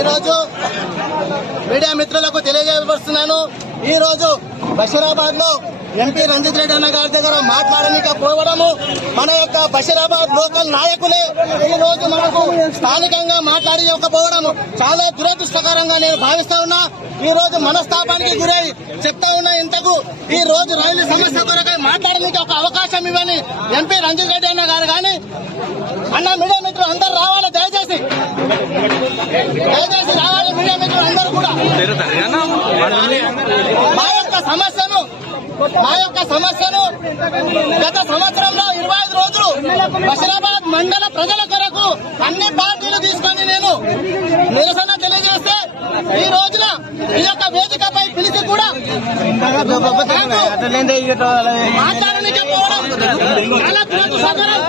ఈరోజు మీడియా మిత్రులకు తెలియజేయవస్తున్నాను. ఈ రోజు బషీరాబాద్ లో ఎంపీ రంజిత్ రెడ్డి అన్న గారి దగ్గర మాట్లాడలేకపోవడము, మన యొక్క బషీరాబాద్ లోకల్ నాయకులే ఈ రోజు మనకు స్థానికంగా మాట్లాడలేకపోవడము చాలా దురదృష్టకరంగా నేను భావిస్తా ఉన్నా. ఈ రోజు మనస్తాపానికి గురై చెప్తా ఉన్నా. ఇంతకు ఈ రోజు రైలు సమస్య కొరకై మాట్లాడడానికి ఒక అవకాశం ఇవ్వని ఎంపీ రంజిత్ రెడ్డి అన్న గారు కానీ అన్న మీడియా మిత్రులు అందరూ రావాలి, దయచేసి రావాలి. మీడియా మిత్రులు అందరూ కూడా మా యొక్క సమస్యను గత సంవత్సరంలో 25 రోజులు బషీరాబాద్ మండల ప్రజల కొరకు అన్ని పార్టీలు తీసుకొని నేను నిరసన తెలియజేస్తే ఈ రోజున ఈ యొక్క వేదికపై పిలిచి కూడా మాట్లాడడానికి పోవడం చాలా దురదృష్టకరం.